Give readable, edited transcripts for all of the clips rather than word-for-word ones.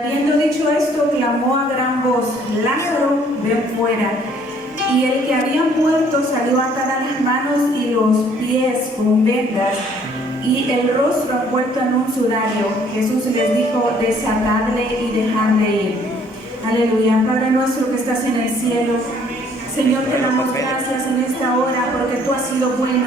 Habiendo dicho esto, clamó a gran voz: Lázaro, ven fuera. Y el que había muerto salió atada las manos y los pies con vendas, y el rostro envuelto en un sudario. Jesús les dijo: desatadle y dejadle ir. Aleluya. Padre nuestro que estás en el cielo, Señor, te damos gracias en esta hora porque tú has sido bueno.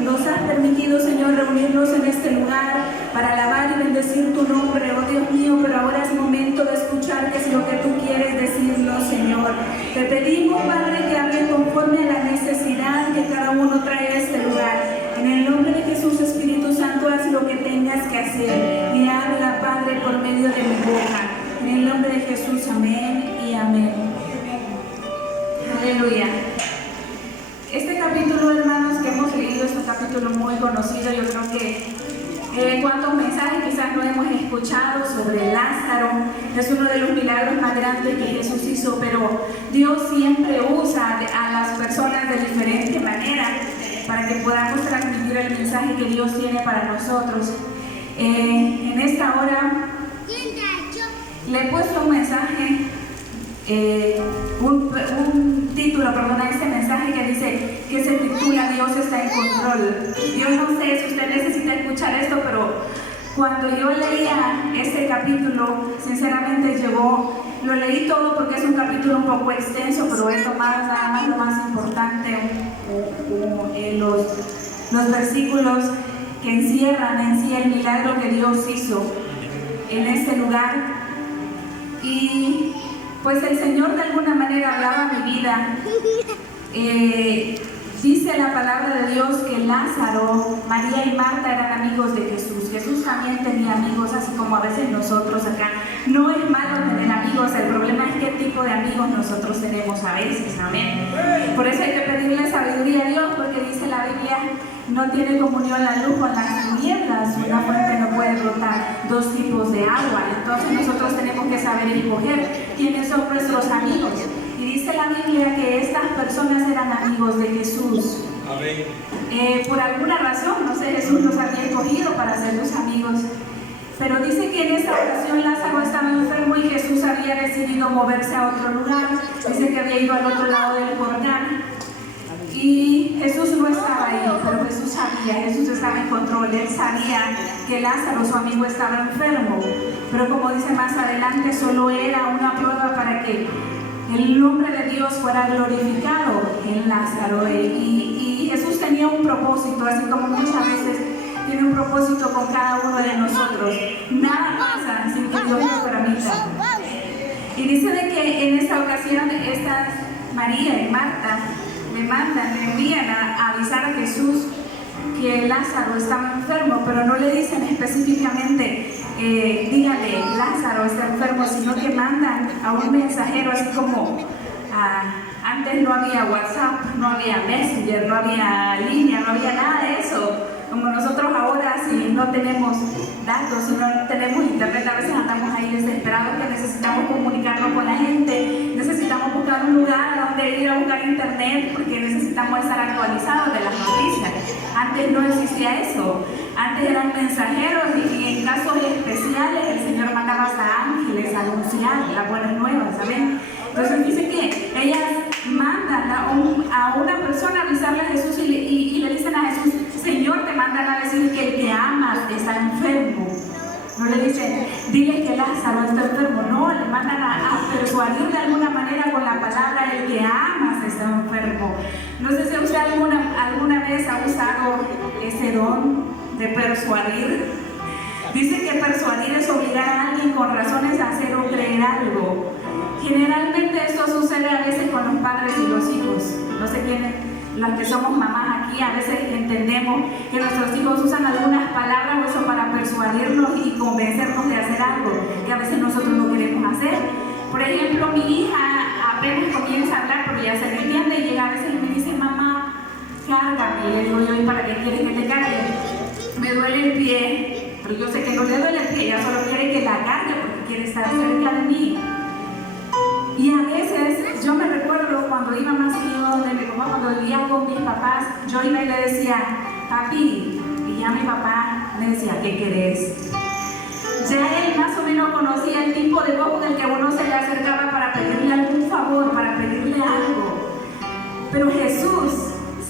Nos has permitido, Señor, reunirnos en este lugar para alabar y bendecir tu nombre, oh Dios mío, pero ahora es momento de escuchar qué es lo que tú quieres decirnos, Señor. Te pedimos, Padre, que hables conforme a la necesidad que cada uno trae a este lugar. En el nombre de Jesús, Espíritu Santo, haz lo que tengas que hacer y habla, Padre, por medio de mi boca. En el nombre de Jesús, amén y amén. Aleluya. Este capítulo, hermanos, que hemos leído es un capítulo muy conocido. Yo creo que cuántos mensajes quizás no hemos escuchado sobre Lázaro. Es uno de los milagros más grandes que Jesús hizo, pero Dios siempre usa a las personas de diferente manera para que podamos transmitir el mensaje que Dios tiene para nosotros. En esta hora le he puesto un mensaje, un título, a este mensaje que se titula Dios está en control. Yo no sé si usted necesita escuchar esto, pero cuando yo leía este capítulo, sinceramente lo leí todo porque es un capítulo un poco extenso, pero he tomado nada más lo más importante, los versículos que encierran en sí el milagro que Dios hizo en este lugar. Y pues el Señor de alguna manera hablaba a mi vida. Dice la palabra de Dios que Lázaro, María y Marta eran amigos de Jesús. Jesús también tenía amigos, así como a veces nosotros acá. No es malo tener amigos, el problema es qué tipo de amigos nosotros tenemos a veces, amén. Por eso hay que pedirle sabiduría a Dios, porque dice la Biblia: no tiene comunión la luz con las tinieblas, una fuente no puede brotar dos tipos de agua. Entonces nosotros tenemos que saber escoger quiénes son nuestros amigos. Y dice la Biblia que estas personas eran amigos de Jesús. Amén. Por alguna razón, no sé, Jesús los había escogido para ser sus amigos. Pero dice que en esa ocasión Lázaro estaba enfermo y Jesús había decidido moverse a otro lugar. Dice que había ido al otro lado del Jordán. Y Jesús no estaba ahí, pero Jesús sabía, Jesús estaba en control. Él sabía que Lázaro, su amigo, estaba enfermo. Pero como dice más adelante, solo era una prueba para que el nombre de Dios fuera glorificado en Lázaro. Y Jesús tenía un propósito, así como muchas veces tiene un propósito con cada uno de nosotros. Nada pasa sin que Dios lo permita. Y dice de que en esta ocasión estas María y Marta le envían a avisar a Jesús que Lázaro estaba enfermo, pero no le dicen específicamente dígale, Lázaro está enfermo, sino que mandan a un mensajero, así como antes no había WhatsApp, no había Messenger, no había línea, no había nada de eso. Como nosotros ahora, si no tenemos datos, si no tenemos internet, a veces andamos ahí desesperados que necesitamos comunicarnos con la gente, necesitamos buscar un lugar a donde ir a buscar internet porque necesitamos estar actualizados de las noticias. Antes no existía eso, antes eran mensajeros y en casos especiales el Señor mandaba hasta ángeles a anunciar las buenas nuevas, ¿saben? Entonces dice que ellas mandan a una persona a avisarle a Jesús y le dicen a Jesús: Señor, te mandan a decir que el que amas está enfermo. No le dicen, dile que Lázaro está enfermo. No, le mandan a persuadir de alguna manera con la palabra: el que amas está enfermo. No sé si usted alguna vez ha usado ese don de persuadir. Dice que persuadir es obligar a alguien con razones a hacer o creer algo. Generalmente esto sucede a veces con los padres y los hijos. No sé quiénes, las que somos mamás aquí, a veces entendemos que nuestros hijos usan algunas palabras o eso para persuadirnos y convencernos de hacer algo que a veces nosotros no queremos hacer. Por ejemplo, mi hija apenas comienza a hablar, pero ya se le entiende, y llega a veces y me dice: mamá, cárgame. Y le digo yo: ¿y para qué quieres que te cargue? Me duele el pie, pero yo sé que no le duele el pie, ella solo quiere que la cargue porque quiere estar cerca de mí. Y a veces, yo me recuerdo cuando iba más seguido donde mi papá, cuando vivía con mis papás, yo iba y le decía: papi, y ya mi papá me decía: ¿qué querés? Ya él más o menos conocía el tipo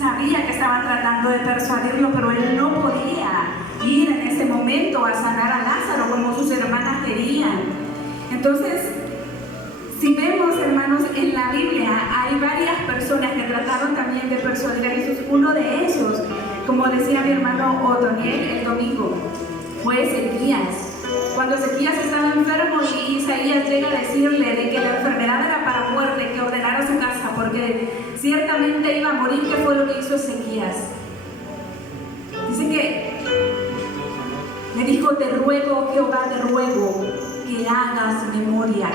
sabía que estaban tratando de persuadirlo, pero él no podía ir en ese momento a sanar a Lázaro como sus hermanas querían. Entonces, si vemos, hermanos, en la Biblia hay varias personas que trataron también de persuadir a Jesús. Uno de esos, como decía mi hermano Otoniel el domingo, fue Ezequías. Cuando Ezequías estaba enfermo y Isaías llega a decirle de que la enfermedad era para muerte, que ordenara su casa porque ciertamente iba a morir, ¿qué fue lo que hizo Ezequías? Dice que le dijo: te ruego, Jehová, te ruego que hagas memoria,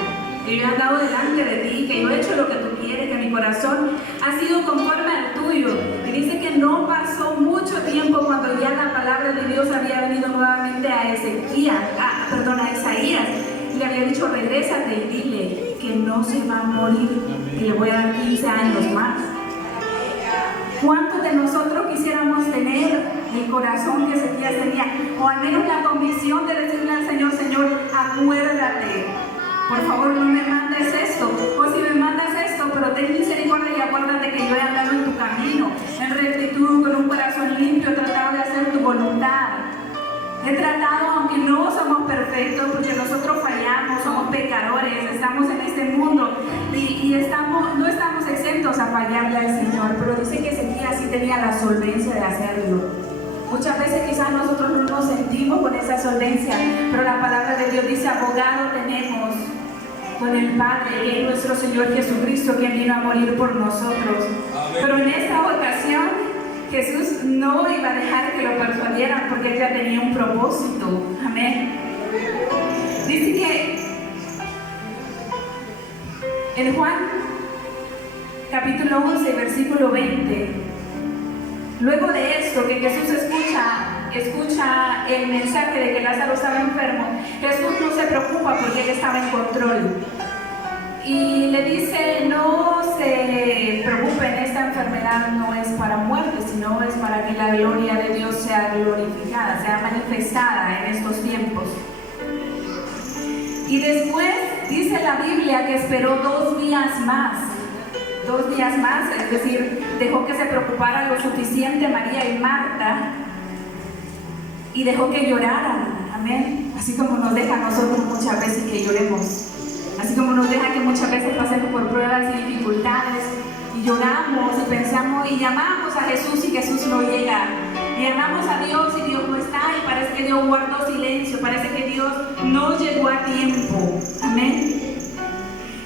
que yo he andado delante de ti, que yo he hecho lo que tú quieres, que mi corazón ha sido conforme al tuyo. Y dice que no pasó mucho tiempo cuando ya la palabra de Dios había venido nuevamente a Isaías, y le había dicho: regrésate y dile que no se va a morir, que le voy a dar 15 años más. ¿Cuántos de nosotros quisiéramos tener el corazón que Ezequías tenía, o al menos la convicción de decirle al Señor: Señor, acuérdate, por favor no me mandes esto, o si me mandas esto, pero ten misericordia y acuérdate que yo he andado en tu camino, en rectitud, con un corazón limpio, he tratado de hacer tu voluntad. He tratado, aunque no somos perfectos, porque nosotros fallamos, somos pecadores, estamos en este mundo y no estamos exentos a fallarle al Señor, pero dice que Ezequías sí tenía la solvencia de hacerlo. Muchas veces quizás nosotros no nos sentimos con esa solvencia, pero la palabra de Dios dice: abogado tenemos con el Padre, que es nuestro Señor Jesucristo, quien vino a morir por nosotros. Amén. Pero en esta ocasión Jesús no iba a dejar que lo persuadieran, porque él ya tenía un propósito. Amén. Dice que en Juan capítulo 11 versículo 20, luego de esto, que Jesús escucha el mensaje de que Lázaro estaba enfermo, Jesús no se preocupa porque él estaba en control. Y le dice: no se preocupen, esta enfermedad no es para muerte, sino es para que la gloria de Dios sea glorificada, sea manifestada en estos tiempos. Y después dice la Biblia que esperó 2 días más, es decir, dejó que se preocupara lo suficiente María y Marta, y dejó que lloraran. Amén. Así como nos deja a nosotros muchas veces que lloremos. Así como nos deja que muchas veces pasemos por pruebas y dificultades y lloramos y pensamos y llamamos a Jesús y Jesús no llega. Y llamamos a Dios y Dios no está, y parece que Dios guardó silencio, parece que Dios no llegó a tiempo. Amén.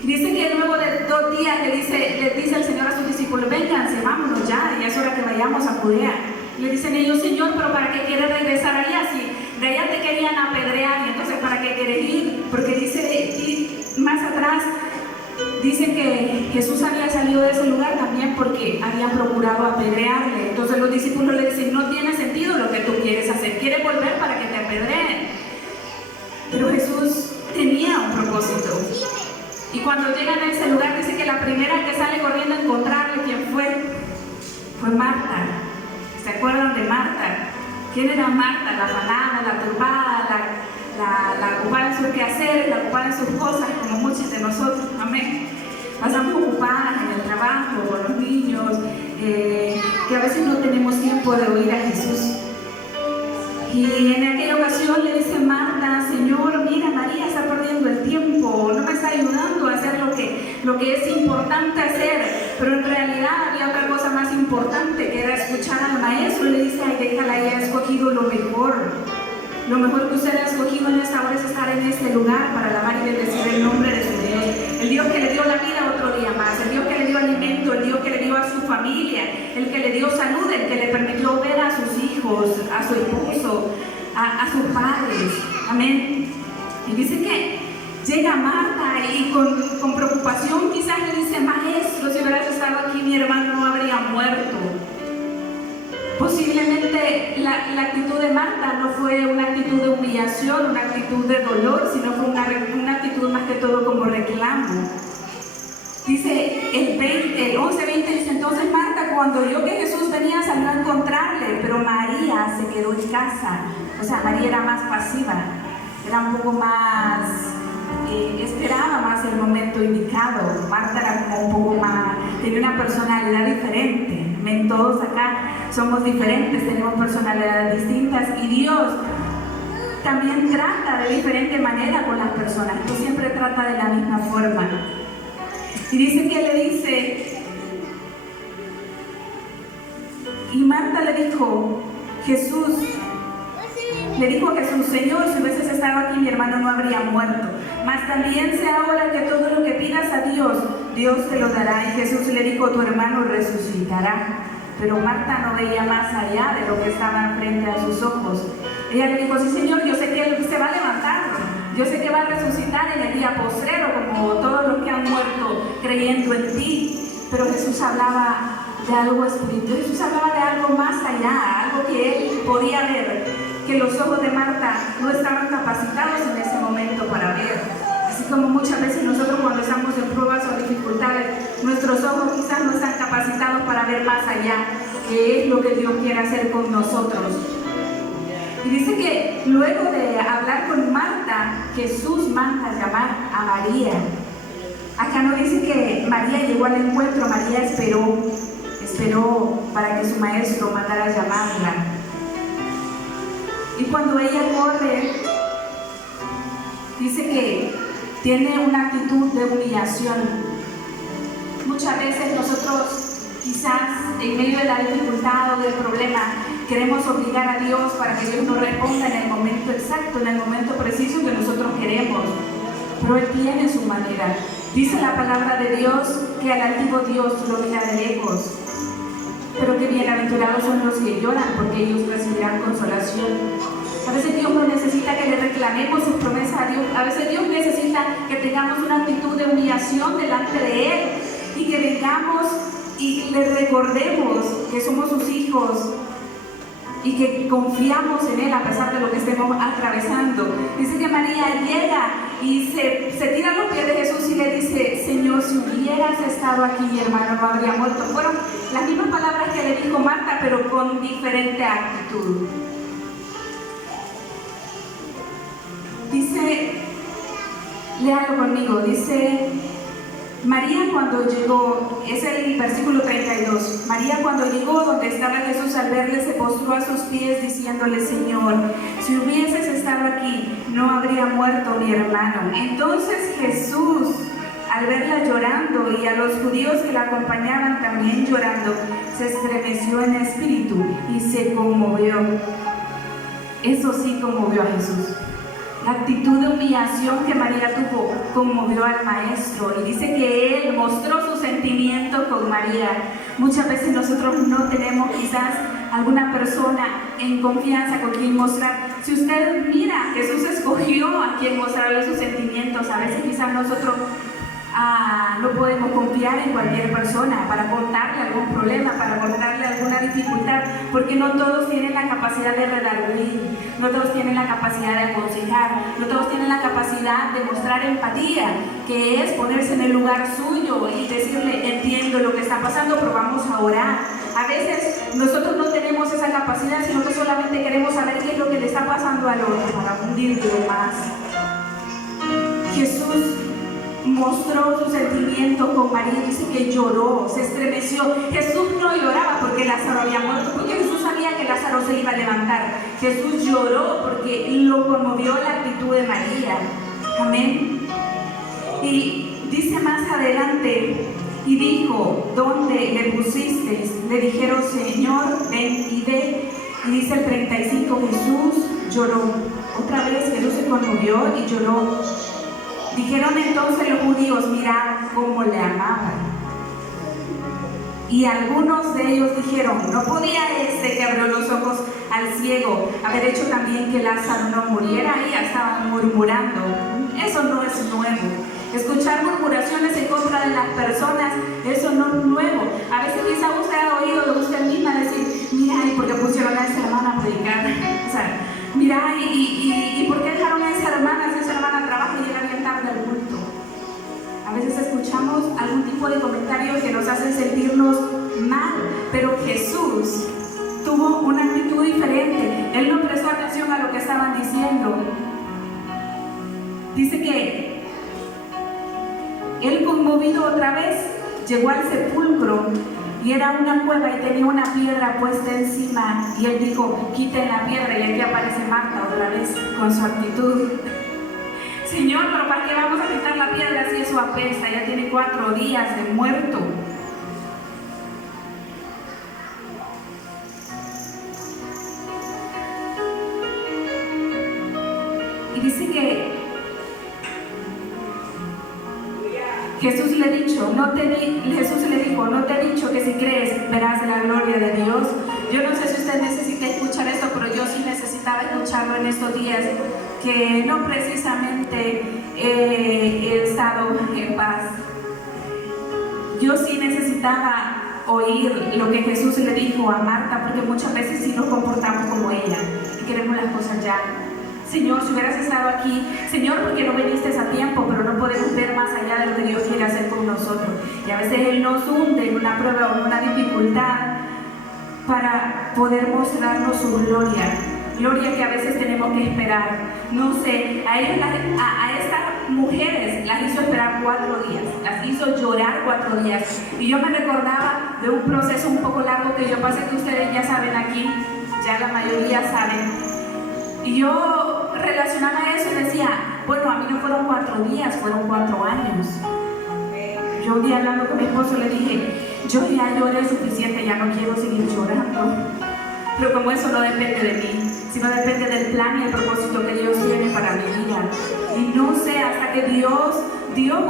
Dice que luego de 2 días le dice el Señor a sus discípulos: vénganse, vámonos ya es hora que vayamos a Judea. Le dicen ellos: Señor, pero ¿para qué quieres regresar allá? Si de allá te querían apedrear, y entonces ¿para qué quieres ir? Porque dice más atrás, dice que Jesús había salido de ese lugar también porque habían procurado apedrearle. Entonces los discípulos le dicen: no tiene sentido lo que tú quieres hacer, quieres volver para que te apedreen. Pero Jesús tenía un propósito. Y cuando llegan a ese lugar, dice que la primera que sale corriendo a encontrarle, ¿quién fue? Fue Marta. ¿Se acuerdan de Marta? ¿Quién era Marta? La afanada, la turbada, la ocupada en sus quehaceres, la ocupada en sus cosas, como muchos de nosotros. Amén. Pasamos ocupadas en el trabajo, con los niños, que a veces no tenemos tiempo de oír a Jesús. Y en aquella ocasión le dice Marta: Señor, mira, María está perdiendo el tiempo, no me está ayudando a hacer lo que es importante hacer. Pero en realidad había otra cosa más importante, que era escuchar al maestro. Y le dice: ay, déjala, ella ha escogido lo mejor. Lo mejor que usted ha escogido en esta hora es estar en este lugar para alabar y bendecir el nombre de su Dios. El Dios que le dio la vida otro día más, el Dios que le dio alimento, el Dios que le dio a su familia, el que le dio salud, el que le permitió ver a sus hijos, a su esposo, a sus padres. Amén. Y dice que llega Marta y con preocupación quizás le dice: maestro, si hubieras estado aquí, mi hermano no habría muerto. Posiblemente la actitud de Marta no fue una actitud de humillación, una actitud de dolor, sino fue una actitud más que todo como reclamo. Dice el 11:20, dice: entonces Marta, cuando oyó que Jesús venía, salió a encontrarle, pero María se quedó en casa. O sea, María era más pasiva, era un poco más, esperaba más el momento indicado. Marta era como un poco más, tenía una personalidad diferente. Amén. Todos acá somos diferentes, tenemos personalidades distintas y Dios también trata de diferente manera con las personas. No siempre trata de la misma forma. Y dice que le dice, y Marta le dijo, le dijo a Jesús, Señor, si hubieses estado aquí, mi hermano no habría muerto. Mas también sé ahora que todo lo que pidas a Dios, Dios te lo dará. Y Jesús le dijo, tu hermano resucitará. Pero Marta no veía más allá de lo que estaba frente a sus ojos. Ella le dijo, sí, Señor, yo sé que Él se va a levantar. Yo sé que va a resucitar en el día postrero, como todos los que han muerto creyendo en ti. Pero Jesús hablaba de algo espiritual. Jesús hablaba de algo más allá, algo que Él podía ver, que los ojos de Marta no estaban capacitados en ese momento para ver. Así como muchas veces nosotros cuando estamos en pruebas o dificultades, nuestros ojos quizás no están capacitados para ver más allá, que es lo que Dios quiere hacer con nosotros. Y dice que luego de hablar con Marta, Jesús manda llamar a María. Acá no dice que María llegó al encuentro, María esperó para que su maestro mandara a llamarla. Y cuando ella corre, dice que tiene una actitud de humillación. Muchas veces nosotros, quizás en medio de la dificultad o del problema, queremos obligar a Dios para que Dios nos responda en el momento exacto, en el momento preciso que nosotros queremos. Pero Él tiene su manera. Dice la palabra de Dios que al altivo Dios lo mira de lejos. Pero que bienaventurados son los que lloran, porque ellos recibirán consolación. A veces Dios no necesita que le reclamemos sus promesas a Dios. A veces Dios necesita que tengamos una actitud de humillación delante de Él y que vengamos y le recordemos que somos sus hijos y que confiamos en Él a pesar de lo que estemos atravesando. Dice que María llega y se tira a los pies de Jesús y le dice, Señor, si hubieras estado aquí, mi hermano no habría muerto. Fueron las mismas palabras que le dijo Marta, pero con diferente actitud. Dice, léalo conmigo, dice, María cuando llegó, es el versículo 32, María cuando llegó donde estaba Jesús, al verle se postró a sus pies diciéndole, Señor, si hubieses estado aquí, no habría muerto mi hermano. Entonces Jesús, al verla llorando y a los judíos que la acompañaban también llorando, se estremeció en espíritu y se conmovió. Eso sí conmovió a Jesús. La actitud de humillación que María tuvo conmovió al maestro y dice que él mostró sus sentimientos con María. Muchas veces nosotros no tenemos quizás alguna persona en confianza con quien mostrar. Si usted mira, Jesús escogió a quien mostrarle sus sentimientos. A veces quizás nosotros no podemos confiar en cualquier persona para contarle algún problema, para contarle alguna dificultad, porque no todos tienen la capacidad de redarguir, no todos tienen la capacidad de aconsejar, no todos tienen la capacidad de mostrar empatía, que es ponerse en el lugar suyo y decirle, entiendo lo que está pasando, pero vamos a orar. A veces nosotros no tenemos esa capacidad, sino que solamente queremos saber qué es lo que le está pasando al otro para hundirlo más. Jesús mostró sus sentimientos con María, dice que lloró, se estremeció. Jesús no lloraba porque Lázaro había muerto, porque Jesús sabía que Lázaro se iba a levantar. Jesús lloró porque lo conmovió la actitud de María. Amén. Y dice más adelante, y dijo, ¿dónde le pusisteis? Le dijeron, Señor, ven y ve. Y dice el 35, Jesús lloró. Otra vez Jesús se conmovió y lloró. Dijeron entonces los judíos, mirad cómo le amaban. Y algunos de ellos dijeron, ¿no podía este que abrió los ojos al ciego haber hecho también que Lázaro no muriera? Y ya estaban murmurando. Eso no es nuevo. Escuchar murmuraciones en contra de las personas, eso no es nuevo. A veces quizá usted ha oído de usted misma decir, mira, ¿y por qué pusieron a esa hermana a predicar? O sea, mira, ¿y por qué dejaron a esa hermana? Si esa hermana trabaja y llega bien tarde al culto. A veces escuchamos algún tipo de comentarios que nos hacen sentirnos mal, pero Jesús tuvo una actitud diferente. Él no prestó atención a lo que estaban diciendo. Dice que él, conmovido otra vez, llegó al sepulcro y era una cueva y tenía una piedra puesta encima, y él dijo, quiten la piedra, y aquí aparece Marta otra vez con su actitud. Señor, pero ¿para qué vamos a quitar la piedra si eso apesta? Ya tiene 4 días de muerto. Y dice que Jesús le dijo, no te he dicho que si crees verás la gloria de Dios. Yo no sé si usted necesita escuchar esto, pero yo sí necesitaba escucharlo en estos días, que no precisamente he estado en paz. Yo sí necesitaba oír lo que Jesús le dijo a Marta, porque muchas veces sí nos comportamos como ella y queremos las cosas ya. Señor, si hubieras estado aquí, Señor, porque no viniste a tiempo, pero no podemos ver más allá de lo que Dios quiere hacer con nosotros. Y a veces Él nos hunde en una prueba o en una dificultad para poder mostrarnos su gloria. Gloria que a veces tenemos que esperar. No sé, a estas mujeres las hizo esperar 4 días, las hizo llorar 4 días. Y yo me recordaba de un proceso un poco largo que yo pasé, que ustedes ya saben aquí, ya la mayoría saben. Y yo relacionaba eso y decía, bueno, a mí no fueron 4 días, fueron 4 años. Yo un día hablando con mi esposo le dije, yo ya lloré suficiente, ya no quiero seguir llorando. Pero como eso no depende de mí, sino depende del plan y el propósito que Dios tiene para mi vida. Y no sé, hasta que Dios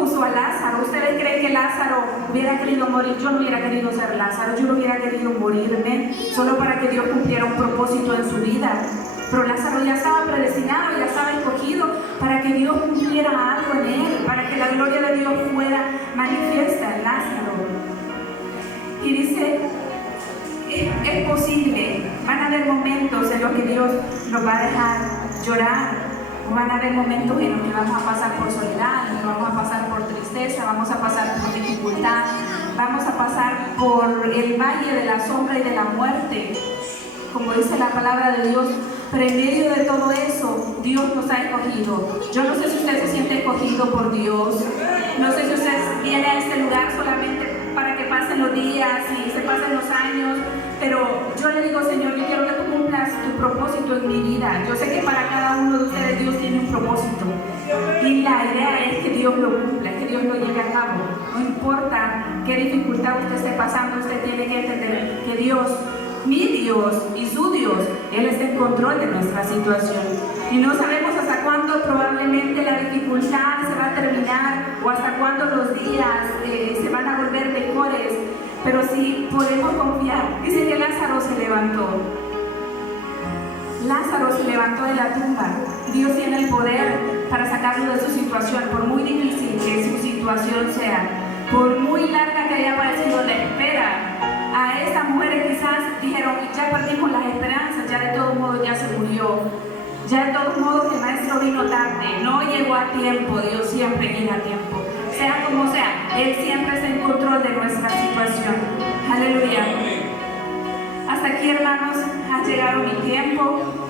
usó a Lázaro. ¿Ustedes creen que Lázaro hubiera querido morir? Yo no hubiera querido ser Lázaro, yo no hubiera querido morirme solo para que Dios cumpliera un propósito en su vida. Pero Lázaro ya estaba predestinado, ya estaba escogido para que Dios cumpliera algo en él, para que la gloria de Dios fuera manifiesta en Lázaro. Y dice, es posible, van a haber momentos en los que Dios nos va a dejar llorar, van a haber momentos en los que vamos a pasar por soledad, en los que vamos a pasar por tristeza, vamos a pasar por dificultad, vamos a pasar por el valle de la sombra y de la muerte, como dice la palabra de Dios. Pero en medio de todo eso, Dios nos ha escogido. Yo no sé si usted se siente escogido por Dios. No sé si usted viene a este lugar solamente para que pasen los días y se pasen los años. Pero yo le digo, Señor, yo quiero que tú cumplas tu propósito en mi vida. Yo sé que para cada uno de ustedes Dios tiene un propósito. Y la idea es que Dios lo cumpla, que Dios lo lleve a cabo. No importa qué dificultad usted esté pasando, usted tiene que entender que Dios, mi Dios y su Dios, Él está en control de nuestra situación. Y no sabemos hasta cuándo probablemente la dificultad se va a terminar o hasta cuándo los días se van a volver mejores, pero sí podemos confiar. Dice que Lázaro se levantó. Lázaro se levantó de la tumba. Dios tiene el poder para sacarlo de su situación, por muy difícil que su situación sea, por muy larga que haya parecido la espera. A estas mujeres quizás dijeron, ya perdimos las esperanzas, ya de todos modos ya se murió, ya de todos modos el maestro vino tarde, no llegó a tiempo. Dios siempre llega a tiempo, sea como sea, Él siempre está en control de nuestra situación. Aleluya. Hasta aquí, hermanos, ha llegado mi tiempo.